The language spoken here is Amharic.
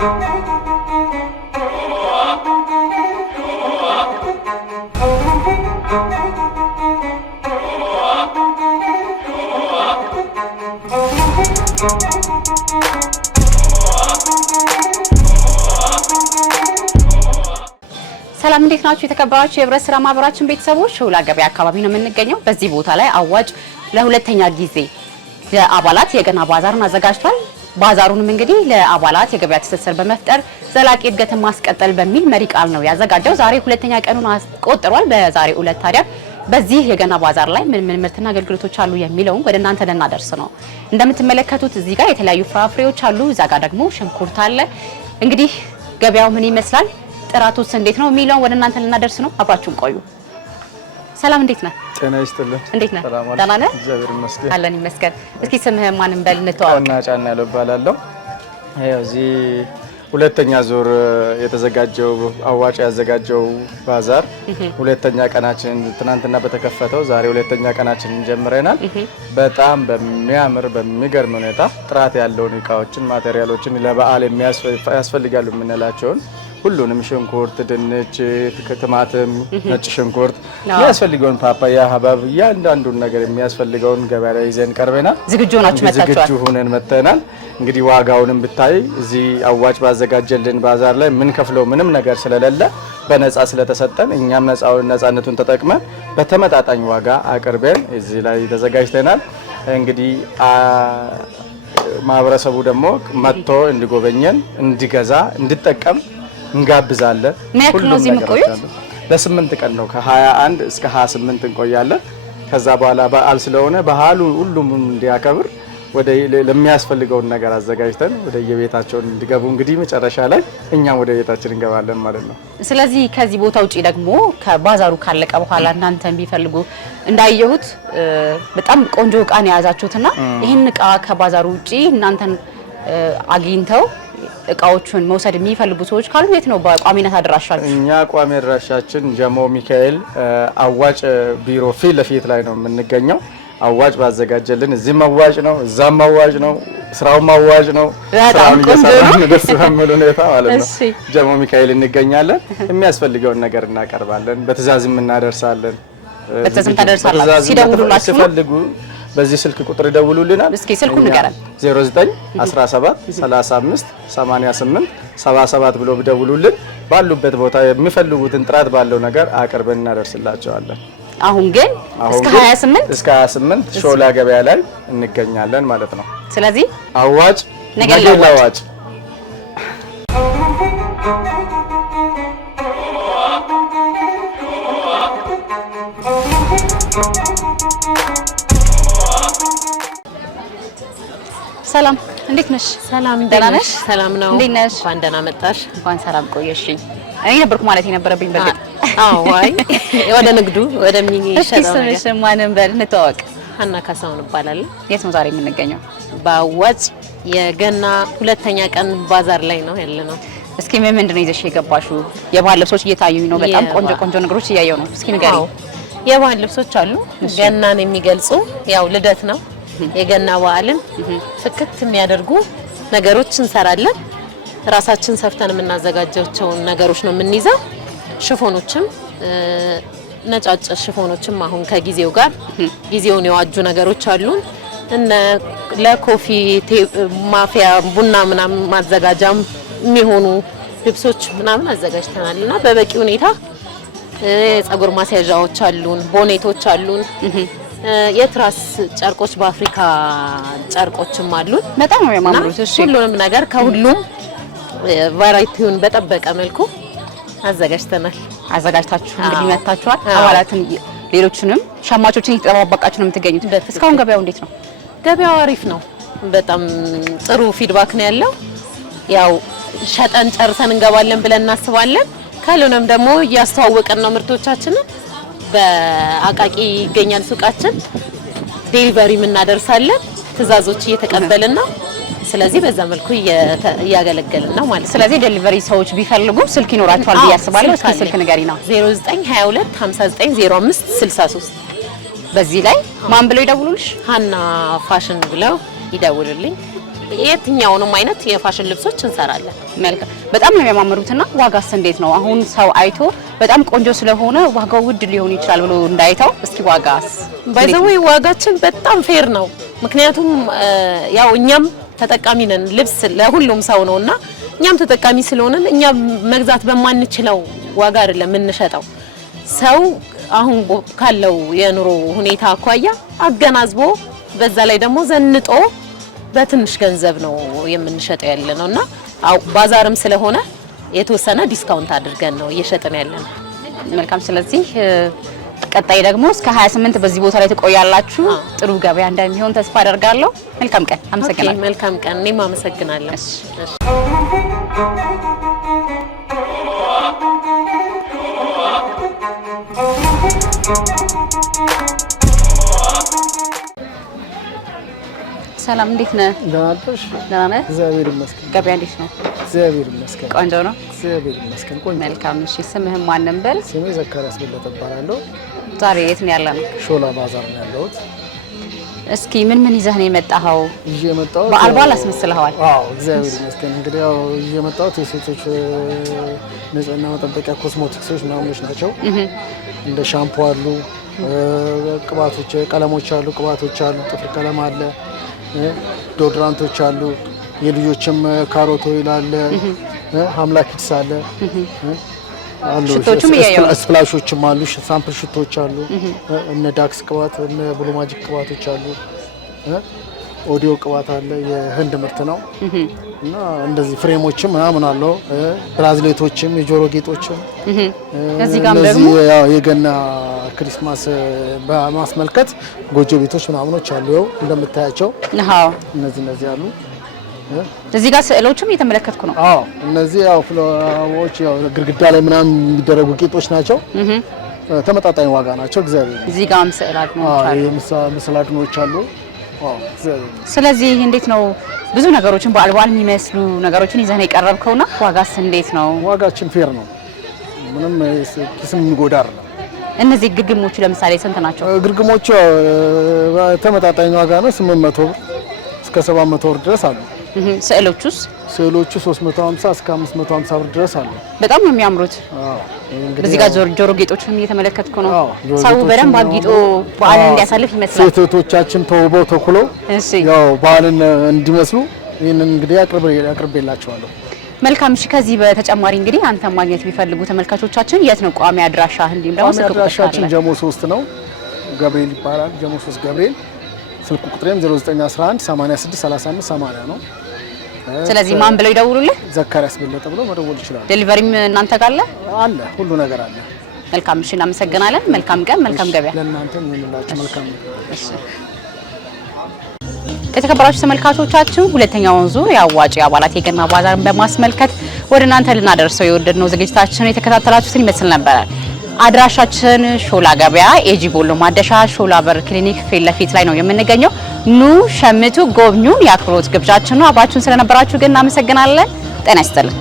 ሰላም እንዴት ናችሁ? የተከበራችሁ የህብረት ስራ ማህበራችን ቤተሰቦች ሾላ ገበያ አካባቢ ነው የምንገኘው። በዚህ ቦታ ላይ አዋጭ ለሁለተኛ ጊዜ ለአባላት የገና ባዛርን አዘጋጅቷል። ባዛሩንም እንግዲህ ለአባላት የገበያ ትስስር በመፍጠር ዘላቂ እድገትን ማስቀጠል በሚል መሪ ቃል ነው ያዘጋጀው። ዛሬ ሁለተኛ ቀኑን አስቆጥሯል። በዛሬው ዕለት ታዲያ በዚህ የገና ባዛር ላይ ምን ምርትና አገልግሎቶች አሉ የሚለውን ወደ እናንተ ልናደርስ ነው። እንደምትመለከቱት እዚህ ጋር የተለያዩ ፍራፍሬዎች አሉ። እዛ ጋር ደግሞ ሽንኩርት አለ። እንግዲህ ገበያው ምን ይመስላል ጥራቱስ እንዴት ነው የሚለውን ወደ እናንተ ልናደርስ ነው። አብራችሁን ቆዩ። ሰላም እንዴት ነህ? ጤና ይስጥልኝ። እንዴት ነህ? ደህና ነህ? እግዚአብሔር ይመስገን። አለን ይመስገን። እስኪ ስምህን ማን እንበል እንተዋወቅ? ጫና ያለው እባላለሁ። ያው እዚህ ሁለተኛ ዙር የተዘጋጀው አዋጭ ያዘጋጀው ባዛር ሁለተኛ ቀናችን ትናንትና በተከፈተው ዛሬ ሁለተኛ ቀናችንን ጀምረናል። በጣም በሚያምር በሚገርም ሁኔታ ጥራት ያለውን እቃዎችን ማቴሪያሎችን ለበዓል ያስፈልጋሉ የምንላቸውን ሁሉንም ሽንኩርት፣ ድንች፣ ቲማቲም፣ ነጭ ሽንኩርት የሚያስፈልገውን ፓፓያ፣ ሀባብ እያንዳንዱን ነገር የሚያስፈልገውን ገበያ ላይ ይዘን ቀርበናል። ዝግጁ ናችሁ? መጣችኋል? ዝግጁ ሆነን መጥተናል። እንግዲህ ዋጋውንም ብታይ እዚህ አዋጭ ባዘጋጀልን ባዛር ላይ ምን ከፍለው ምንም ነገር ስለሌለ በነፃ ስለተሰጠን እኛም ነፃነቱን ተጠቅመን በተመጣጣኝ ዋጋ አቅርበን እዚህ ላይ ተዘጋጅተናል። እንግዲህ ማህበረሰቡ ደግሞ መጥቶ እንዲጎበኘን፣ እንዲገዛ፣ እንዲጠቀም እንጋብዛለን። ምን ነው እዚህ የምቆዩት? ለ8 ቀን ነው። ከ21 እስከ 28 እንቆያለን። ከዛ በኋላ በዓል ስለሆነ በዓሉ ሁሉም እንዲያከብር ለሚያስፈልገውን ነገር አዘጋጅተን ወደ የቤታቸው እንዲገቡ እንግዲህ መጨረሻ ላይ እኛም ወደ ቤታችን እንገባለን ማለት ነው። ስለዚህ ከዚህ ቦታ ውጪ ደግሞ ከባዛሩ ካለቀ በኋላ እናንተ ቢፈልጉ እንዳየሁት በጣም ቆንጆ እቃ ነው የያዛችሁትና ይሄን እቃ ከባዛሩ ውጪ እናንተን አግኝተው እቃዎቹን መውሰድ የሚፈልጉ ሰዎች ካሉ የት ነው በቋሚነት አድራሻችሁ? እኛ ቋሚ አድራሻችን ጀሞ ሚካኤል አዋጭ ቢሮ ፊት ለፊት ላይ ነው የምንገኘው። አዋጭ ባዘጋጀልን እዚህም አዋጭ ነው፣ እዛም አዋጭ ነው፣ ስራውም አዋጭ ነው። ስራውን እየሰራን ደስ በሚል ሁኔታ ማለት ነው ጀሞ ሚካኤል እንገኛለን። የሚያስፈልገውን ነገር እናቀርባለን። በትዕዛዝም እናደርሳለን። በትዕዛዝም ታደርሳላችሁ? ሲደውሉላችሁ ሲፈልጉ በዚህ ስልክ ቁጥር ይደውሉልናል። እስኪ ስልኩን ንገረን። 09 17 35 88 77 ብሎ ቢደውሉልን ባሉበት ቦታ የሚፈልጉትን ጥራት ባለው ነገር አቅርበን እናደርስላቸዋለን። አሁን ግን እስከ 28 ሾላ ገበያ ላይ እንገኛለን ማለት ነው። ስለዚህ አዋጭ ነገ ለዋጭ ሰላም እንዴት ነሽ? ሰላም ደህና ነሽ? ሰላም ነው። እንዴት ነሽ? እንኳን ደህና መጣሽ። እንኳን ሰላም ቆየሽኝ። እኔ ነበርኩ ማለት የነበረብኝ በግድ። አዎ አይ ወደ ንግዱ ወደሚሸጠው ነገር። ስምሽ ማንን በል እንተዋወቅ። ሀና ካሳሁን እባላለሁ። የት ነው ዛሬ የምንገኘው? በአዋጭ የገና ሁለተኛ ቀን ባዛር ላይ ነው ያለነው። እስኪ ምንድን ነው ይዘሽ የገባሽው? የባህል ልብሶች እየታዩኝ ነው። በጣም ቆንጆ ቆንጆ ነገሮች እያየሁ ነው። እስኪ ንገሪኝ። የባህል ልብሶች አሉ ገናን የሚገልጹ ያው ልደት ነው የገና በዓልን ፍክት የሚያደርጉ ነገሮች እንሰራለን። ራሳችን ሰፍተን የምናዘጋጃቸው ነገሮች ነው የምንይዘው። ሽፎኖችም ነጫጭ ሽፎኖችም አሁን ከጊዜው ጋር ጊዜውን የዋጁ ነገሮች አሉን። እነ ለኮፊ ማፊያ ቡና ምናምን ማዘጋጃም የሚሆኑ ልብሶች ምናምን አዘጋጅተናልና በበቂ ሁኔታ የፀጉር ማስያዣዎች አሉን፣ ቦኔቶች አሉን። የትራስ ጨርቆች በአፍሪካ ጨርቆችም አሉን። በጣም ነው የሚያምሩት። እሺ ሁሉንም ነገር ከሁሉም ቫራይቲውን በጠበቀ መልኩ አዘጋጅተናል። አዘጋጅታችሁ እንግዲህ መታችኋል። አባላትን ሌሎችንም ሸማቾችን እየተጠባበቃችሁ ነው የምትገኙት። እስካሁን ገበያው እንዴት ነው? ገበያው አሪፍ ነው። በጣም ጥሩ ፊድባክ ነው ያለው። ያው ሸጠን ጨርሰን እንገባለን ብለን እናስባለን። ካልሆነም ደግሞ እያስተዋወቀን ነው ምርቶቻችንን። በአቃቂ ይገኛል ሱቃችን። ዴሊቨሪም እናደርሳለን። ትዕዛዞች እየተቀበልን ነው። ስለዚህ በዛ መልኩ እያገለገልን ነው ማለት ነው። ስለዚህ ዴሊቨሪ ሰዎች ቢፈልጉ ስልክ ይኖራቸዋል ብዬ አስባለሁ። እስኪ ስልክ ንገሪና። 0922 5905 63 በዚህ ላይ ማን ብለው ይደውሉልሽ? ሀና ፋሽን ብለው ይደውሉልኝ። የትኛውንም አይነት የፋሽን ልብሶች እንሰራለን። መልካም በጣም ነው የሚያማምሩትና ዋጋስ እንዴት ነው? አሁን ሰው አይቶ በጣም ቆንጆ ስለሆነ ዋጋው ውድ ሊሆን ይችላል ብሎ እንዳይታው እስኪ ዋጋስ? ባይዘው ዋጋችን በጣም ፌር ነው። ምክንያቱም ያው እኛም ተጠቃሚ ነን። ልብስ ለሁሉም ሰው ነውና እኛም ተጠቃሚ ስለሆነን እኛ መግዛት በማንችለው ዋጋ አይደለም የምንሸጠው። ሰው አሁን ካለው የኑሮ ሁኔታ አኳያ አገናዝቦ በዛ ላይ ደግሞ ዘንጦ በትንሽ ገንዘብ ነው የምንሸጠው ያለነውና ባዛርም ስለሆነ የተወሰነ ዲስካውንት አድርገን ነው እየሸጥን ያለነው። መልካም ስለዚህ ቀጣይ ደግሞ እስከ 28 በዚህ ቦታ ላይ ተቆያላችሁ። ጥሩ ገበያ እንደሚሆን ተስፋ አደርጋለሁ። መልካም ቀን። አመሰግናለሁ። መልካም ቀን። እኔም አመሰግናለሁ። ሰላም እንዴት ነህ? ደህና ነህ? እግዚአብሔር ይመስገን። ገበያ እንዴት ነው? እግዚአብሔር ይመስገን። ቆንጆ ነው? እግዚአብሔር ይመስገን። ቆንጆ። መልካም። እሺ ስምህን ማን ነበር? ስሜ ዘካሪያስ በለጠ እባላለሁ። ዛሬ የት ነው ያለነው? ሾላ ባዛር ነው ያለሁት። እስኪ ምን ይዘህ ነው የመጣኸው? ይዤ የመጣሁት በዓል አስመስልኸዋል። አዎ እግዚአብሔር ይመስገን። እንግዲህ ያው ይዤ የመጣሁት የሴቶች ንጽህና መጠበቂያ ኮስሞቲክሶች ምናምኖች ናቸው። እንደ ሻምፖ አሉ፣ ቅባቶች፣ ቀለሞች አሉ፣ ቅባቶች አሉ፣ ጥፍር ቀለም አለ፣ ዶድራንቶች አሉ፣ የልጆችም ካሮቶ ይላል፣ ሀምላ ኪድስ አለ አሉ፣ ስፕላሾችም አሉ፣ ሳምፕል ሽቶች አሉ፣ እነ ዳክስ ቅባት፣ እነ ብሉ ማጂክ ቅባቶች አሉ፣ ኦዲዮ ቅባት አለ፣ የህንድ ምርት ነው እና እንደዚህ ፍሬሞችም ምናምን አለው፣ ብራዝሌቶችም፣ የጆሮ ጌጦችም እዚህ ጋር ደግሞ ያው የገና ክሪስማስ በማስመልከት ጎጆ ቤቶች ምናምኖች አሉ። ያው እንደምታያቸው አዎ እነዚህ አሉ። እዚህ ጋር ስዕሎችም እየተመለከትኩ ነው። አዎ እነዚህ ያው ፍላወሮች ያው ግድግዳ ላይ ምናምን የሚደረጉ ጌጦች ናቸው። ተመጣጣኝ ዋጋ ናቸው። እግዚአብሔር እዚህ ጋርም ስዕል አድኖች አሉ። ምስል አድኖች አሉ። አዎ እግዚአብሔር። ስለዚህ እንዴት ነው ብዙ ነገሮችን በዓል የሚመስሉ ነገሮችን ይዘህ ነው የቀረብከውና ዋጋስ እንዴት ነው? ዋጋችን ፌር ነው። ምንም ኪስም የሚጎዳ አይደለም። እነዚህ ግርግሞቹ ለምሳሌ ስንት ናቸው? ግርግሞቹ ተመጣጣኝ ዋጋ ነው። 800 ብር እስከ 700 ብር ድረስ አሉ። ስዕሎቹስ? ስዕሎቹ 350 እስከ 550 ብር ድረስ አሉ። በጣም ነው የሚያምሩት። በዚህ ጋር ጆሮ ጌጦችንም እየተመለከትኩ ነው። ሰው በደንብ አጊጦ በዓልን እንዲያሳልፍ ይመስላል። ሴቶቻችን ተውበው ተኩለው ያው በዓልን እንዲመስሉ ይሄንን እንግዲህ አቅርቤላቸዋለሁ። መልካም። እሺ ከዚህ በተጨማሪ እንግዲህ አንተ ማግኘት ቢፈልጉ ተመልካቾቻችን የት ነው ቋሚ አድራሻ? እንዲሁም ደግሞ ስልክ አድራሻችን ጀሞ 3 ነው፣ ገብርኤል ይባላል። ጀሞ 3 ገብርኤል። ስልክ ቁጥሬም 0911 86 35 80 ነው። ስለዚህ ማን ብለው ይደውሉልህ? ዘካሪያስ በለጠ ብለው መደወል ይችላል። ዴሊቨሪም እናንተ ጋር አለ፣ ሁሉ ነገር አለ። መልካም። እሺ እናመሰግናለን። መልካም ቀን፣ መልካም ገበያ ለእናንተም ይሁንላችሁ። መልካም። እሺ የተከበራችሁ ተመልካቾቻችን ሁለተኛውን ዙር የአዋጪ አባላት የገና ባዛርን በማስመልከት ወደ እናንተ ልናደርሰው የወደድነው ዝግጅታችን የተከታተላችሁትን ይመስል ነበር። አድራሻችን ሾላ ገበያ ኤጂ ቦሎ ማደሻ ሾላ በር ክሊኒክ ፊት ለፊት ላይ ነው የምንገኘው። ኑ ሸምቱ፣ ጎብኙን የአክብሮት ግብዣችን ነው። አባችሁን ስለነበራችሁ ግን እናመሰግናለን። ጤና ይስጥልን።